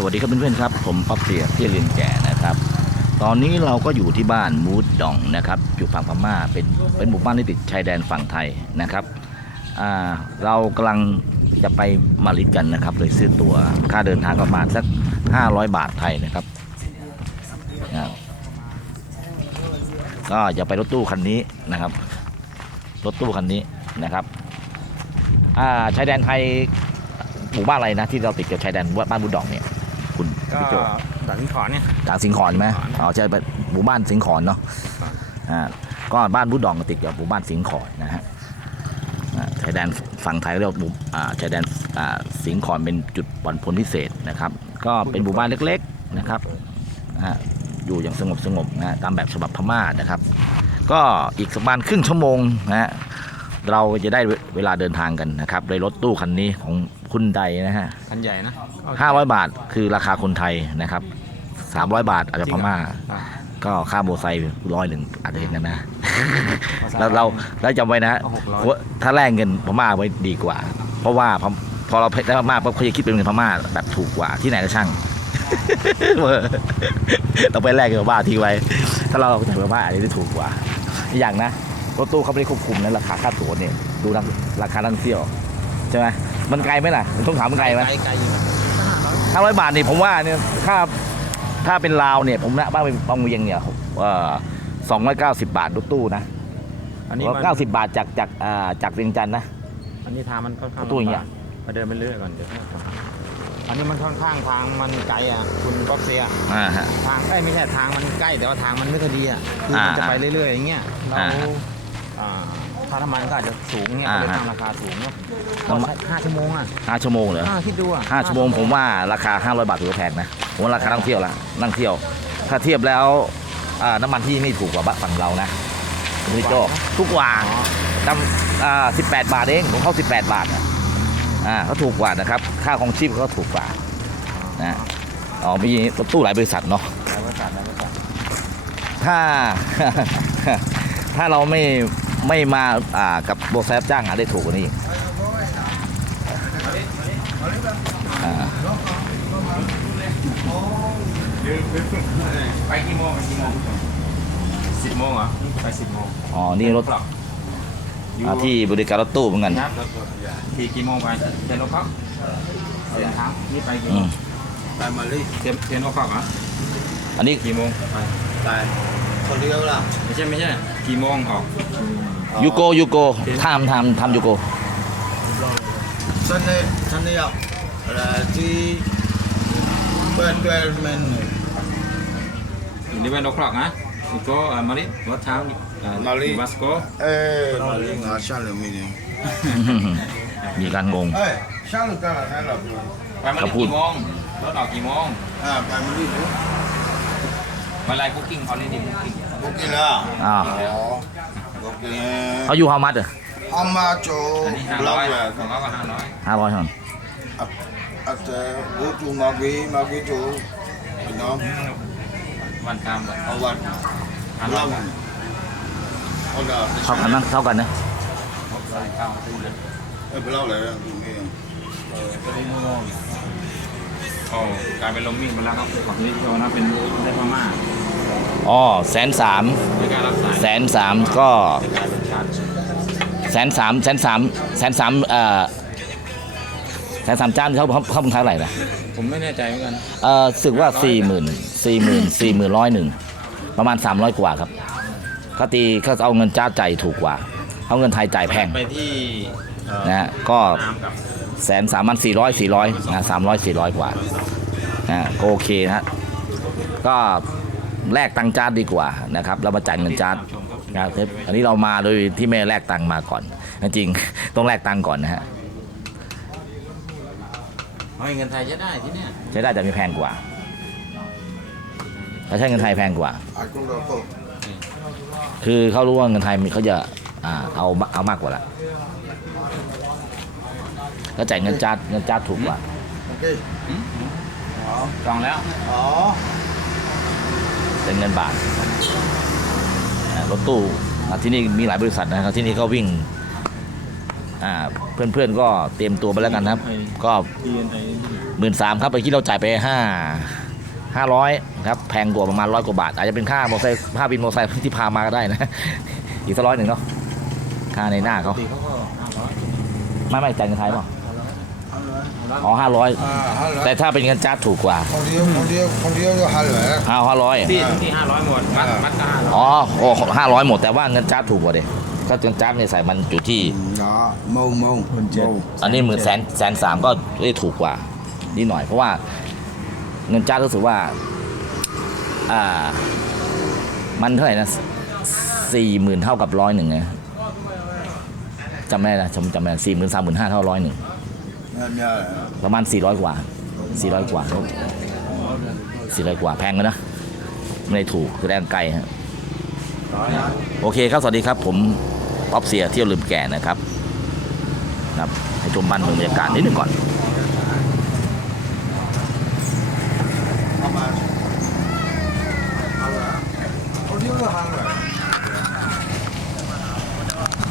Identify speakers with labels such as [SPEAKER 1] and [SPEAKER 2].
[SPEAKER 1] สวัสดีครับเพื่อนๆครับ ผมป๊อปเปียกที่เรียนแก่นะครับ ตอนนี้เราก็อยู่ที่บ้านมูดดองนะครับอยู่ฝั่งพม่าเป็นเป็นหมู่บ้านที่ติดชายแดนฝั่งไทยนะครับเรากำลังจะไปมาลิดกันนะครับ เลยซื้อตั๋วค่าเดินทางประมาณสัก 500 บาทไทยนะครับก็จะไปรถตู้คันนี้นะครับ รถตู้คันนี้นะครับชายแดนไทยหมู่บ้านอะไรนะที่เราติดกับชายแดนบ้านบุญดองเนี่ย
[SPEAKER 2] ก็
[SPEAKER 1] พี่โจ
[SPEAKER 2] สันขอเนี่ย
[SPEAKER 1] กลางสิงขอนไหม
[SPEAKER 2] สิงขอน
[SPEAKER 1] อ๋อใช่เป็นหมู่บ้านสิงขอนเนาะ
[SPEAKER 2] ครับ
[SPEAKER 1] อ่าก็บ้านบุญดองก็ติดกับหมู่บ้านสิงขอนนะฮะอ่าชายแดนฝั่งไทยเรียกว่าหมู่อ่าชายแดนอ่าสิงขอนเป็นจุดผ่อนพลพิเศษนะครับ ก็เป็นหมู่บ้านเล็กๆนะครับนะฮะอยู่อย่างสงบสงบๆนะฮะตามแบบฉบับพม่านะครับ ก็อีกสักประมาณครึ่งชั่วโมงนะฮะ เราจะได้เวลาเดินทางกันนะครับโดยรถตู้คันนี้ของคุณใดนะฮะ
[SPEAKER 2] คันใหญ่นะ
[SPEAKER 1] 500บาทคือราคาคนไทยนะครับ300บาทอาจจะพม่า
[SPEAKER 2] อ่า
[SPEAKER 1] ก็ค่าโมอไซค์ร้อยหนึ่งอาจจะเห็นกันนะแล้วเราแล้วจำไว้นะ
[SPEAKER 2] เอาหกร้อย
[SPEAKER 1] ว่าถ้าแลกเงินพม่าไว้ดีกว่า เพราะว่าพอพอเราได้พม่าปั๊บเขาจะคิดเป็นเงินพม่าแบบถูกกว่าที่ไหนก็ช่างเราไปแลกเงินพม่าทิ้งไว้ ถ้าเราจ่ายพม่าอาจจะได้ถูกกว่าอีกอย่างนะ รถตู้เขาไม่ได้ควบคุมนะราคาค่าตั๋วเนี่ยดูนะราคานักท่องเที่ยวใช่ไหมมันไกลไหมล่ะมันต้องถามมันไกลไหม
[SPEAKER 2] ไกลไกลอยู่
[SPEAKER 1] ห้าร้อยบาทนี่ผมว่าเนี่ยถ้าถ้าเป็นลาวเนี่ยผมนะบ้านเป็นบางเวียงเนี่ยเอ่อสองร้อยเก้าสิบบาทรถตู้นะ
[SPEAKER 2] อันนี้มัน
[SPEAKER 1] เก้าสิบบาทจากจากอ่าจากเวียงจันทร์นะ
[SPEAKER 2] อันนี้ทางมันค่อนข้าง
[SPEAKER 1] ตู้อย่างเงี้ย
[SPEAKER 2] ลำบากไปเดินไปเรื่อยก่อนเดี๋ยวอันนี้มันค่อนข้างทางมันไกลอะคุณป๊อปเซีย
[SPEAKER 1] อ่าฮะ
[SPEAKER 2] ทางเอ้ยไม่ใช่ทางมันใกล้แต่ว่าทางมันไม่ค่อยดีอะคือมัน
[SPEAKER 1] อ่า
[SPEAKER 2] จะไปเรื่อยๆอย่างเงี้ยเรา
[SPEAKER 1] อ่า
[SPEAKER 2] อ่าค่าน้ำมันก็อาจจะสูงเงี้ย
[SPEAKER 1] อ่า
[SPEAKER 2] ก็เลย
[SPEAKER 1] ฮะ
[SPEAKER 2] ตั้งราคาสูงเนาะ
[SPEAKER 1] น้ำมัน
[SPEAKER 2] ห้าชั่วโมงอะ
[SPEAKER 1] ห้าชั่วโมงเหรอ
[SPEAKER 2] อ่าคิดดูอะ
[SPEAKER 1] ห้าชั่วโมงผมว่าราคาห้าร้อยบาทถือว่าแพงนะผมว่าราคานั่งเที่ยวละนั่งเที่ยว ถ้าเทียบแล้วอ่าน้ำมันที่นี่ถูกกว่าบ้านฝั่งเรานะคุณพี่โจทุกกว่า
[SPEAKER 2] อ๋อ
[SPEAKER 1] จำอ่าสิบแปดบาทเองของเขาสิบแปดบาทอะอ่าเขาถูกกว่านะครับ ค่าของชีพเขาก็ถูกกว่า นะ อ๋อมีรถตู้หลายบริษัทเนาะ
[SPEAKER 2] หลายบริษัทหลายบริษัท
[SPEAKER 1] ถ้า ถ้าเราไม่ ไม่มาอ่ากับโบแซฟจ้างหาได้ถูกกว่านี้อีกอ่า
[SPEAKER 2] ไปกี่โมงไปกี่โมงสิบโมงเหรอไปสิบโมง
[SPEAKER 1] อ๋อ นี่รถอ่าที่บริการรถตู้เหมือนกัน
[SPEAKER 2] ครับทีกี่โมงไปเทนโอคักเดินทางนี่ไปกี่
[SPEAKER 1] อื
[SPEAKER 2] โม
[SPEAKER 1] ม
[SPEAKER 2] งไปมาเลยเทนเทนโอคักเหรอ
[SPEAKER 1] อันนี้
[SPEAKER 2] กี่โมงไป
[SPEAKER 3] ไป คนเดียวล่ะ
[SPEAKER 2] ไม่ใช่ไม่ใช่กี่โมงออก
[SPEAKER 1] ยูโกยูโกทำทำทำยูโก
[SPEAKER 3] ฉันเนี่ยฉันเนี่ยอะไรที่เปิดเปิดมัน
[SPEAKER 2] อยู่ในเวนโอคักนะนี่ก็มาลิวัดเช้าวัสโก
[SPEAKER 3] เอ้ยมาเลยงาชาเลยมีเนี่ย
[SPEAKER 1] มีการงง
[SPEAKER 3] เอ้ยชาลูกกันนะเรา
[SPEAKER 2] ไปมาลิกี่โมงรถออกกี่โมง
[SPEAKER 3] อ่าไปมาดิ
[SPEAKER 2] มาไลน์คุกกิ้งเขาเล่นดิคุกกิ้ง
[SPEAKER 3] โอเคแล้ว
[SPEAKER 1] อ่า
[SPEAKER 3] อ๋อโอเค
[SPEAKER 1] เขาอยู่ฮามัดเหรอ
[SPEAKER 3] เอามาโจ
[SPEAKER 2] อันนี้ห้า
[SPEAKER 3] บล็
[SPEAKER 2] ร้
[SPEAKER 3] อ
[SPEAKER 2] อกย
[SPEAKER 3] เลย
[SPEAKER 2] ของเขาก็ห้าร้อย
[SPEAKER 1] ห้าร้อยเท่านั้น
[SPEAKER 3] อะแต่บูทูมากีมากีโจเนาะ
[SPEAKER 2] วันตามวัน
[SPEAKER 3] เอาวัน
[SPEAKER 2] ห้า
[SPEAKER 3] บ
[SPEAKER 2] ร้
[SPEAKER 3] ล็
[SPEAKER 2] อ
[SPEAKER 3] อยกเอาละ
[SPEAKER 1] เท่ากันนะเท่ากันนะ
[SPEAKER 2] เก้าสิบเลย
[SPEAKER 3] เอ้ยบล็อกเลยมี
[SPEAKER 2] โอ้กลายเป็นลมมิ่งไปแล้วครับของนี้โชว์นะเป็นได้พม่า
[SPEAKER 1] อ๋อแสนสาม
[SPEAKER 2] ในการรักษา
[SPEAKER 1] แสนสามก็
[SPEAKER 2] ในการเป็นชาติ
[SPEAKER 1] แสนสามแสนสามแสนสามเอ่อแสนสามจ้านเขาเขาเขาเป็นเท่าไหร่นะ
[SPEAKER 2] ผมไม่แน่ใจเหมือนกัน
[SPEAKER 1] เอ่อสึกว่าสี่หมื่นสี่หมื่นสี่หมื่นร้อยหนึ่งประมาณสามร้อยกว่าครับเขาตีเขาเอาเงินจ้าจ่ายถูกกว่าเอาเงินไทยจ่ายแพง
[SPEAKER 2] ไปที่เอ่อ
[SPEAKER 1] นะฮะก็
[SPEAKER 2] น้ำกับ
[SPEAKER 1] แสนสามพันสี่ร้อยสี่ร้อยนะสามร้อยสี่ร้อยกว่านะก็โอเคนะฮะก็ แลกตังค์จ้าดีกว่านะครับเรามาจ่ายเงินจ้านะครับอันนี้เรามาโดยที่ไม่แลกตังค์มาก่อน จริงๆต้องแลกตังค์ก่อนนะฮะ
[SPEAKER 2] เฮ้ยเงินไทยใช้ได้ที่เนี่ย
[SPEAKER 1] ใช้ได้แต่มีแพงกว่าถ้าใช้เงินไทยแพงกว่า
[SPEAKER 3] อากุโรโก
[SPEAKER 1] คือเขารู้ว่าเงินไทยมันเขาจะอ่าเอาเอามากกว่าละก็จ่ายเงินจ้าเงินจ้าถูกกว่า
[SPEAKER 3] โอเคอ๋อ
[SPEAKER 2] จองแล้ว
[SPEAKER 3] อ๋อ
[SPEAKER 1] เป็นเงินบาทอ่ารถตู้อะที่นี่มีหลายบริษัทนะครับที่นี่ก็วิ่งอ่าเพื่อนๆก็เตรียมตัวไปแล้วกันนะครับ ก็
[SPEAKER 2] ดีเอ็นไอ
[SPEAKER 1] หมื่นสามครับไปที่เราจ่ายไปห้าห้าร้อยครับแพงกว่าประมาณร้อยกว่าบาท อาจจะเป็นค่ามอเตอร์ไซค์ค่าบินมอเตอร์ไซค์ที่พามาก็ได้นะ อีกสักร้อยหนึ่งเนาะค่าในหน้าเขา
[SPEAKER 2] ตีเขาก็ห้าร้อย
[SPEAKER 1] ไม่ไม่จ่ายเงินไทยเปล่ะ อ๋อห้าร้อย
[SPEAKER 3] อ่าฮัลโหล
[SPEAKER 1] แต่ถ้าเป็นเงินจ้าร์จถูกกว่า
[SPEAKER 3] คนเดียวคนเดียวคนเดียวก็ฮัลโหล
[SPEAKER 1] ห้าห้าร้อย
[SPEAKER 2] ที่ที่ห้าร้อยหมดมัดมัดก็ห้าร้อย
[SPEAKER 1] อ๋อโอ้ห้าร้อยหมดแต่ว่าเงินจ้าร์จถูกกว่าเด็ถ้าเงินจ้าร์จเนี่ยใส่มันอยู่ที่
[SPEAKER 3] đó mông mông mông
[SPEAKER 1] อันนี้หมื่นแสนแสนสามก็ได้ถูกกว่านิดหน่อย เพราะว่าเงินจ้าร์จรู้สึกว่า อ่า มันเท่าไหร่นะสี่หมื่นเท่ากับร้อยหนึ่งไงจำไม่ได้นะจำจำไม่ได้สี่หมื่นสามหมื่นห้าเท่าร้อยหนึ่ง
[SPEAKER 3] Nhớ, nhớ.
[SPEAKER 1] ประมาณ 400 กว่า 400 กว่า 400 กว่าแพงเลยนะ ไม่ได้ถูกคือแรงไกลฮะโอเคครับ สวัสดีครับ ผมป๊อปเสียเที่ยวลืมแก่นะครับครับให้ชมบ้านเมืองบรรยากาศนิดนึงก่อน
[SPEAKER 3] เอาที่ว่าทางไห
[SPEAKER 1] น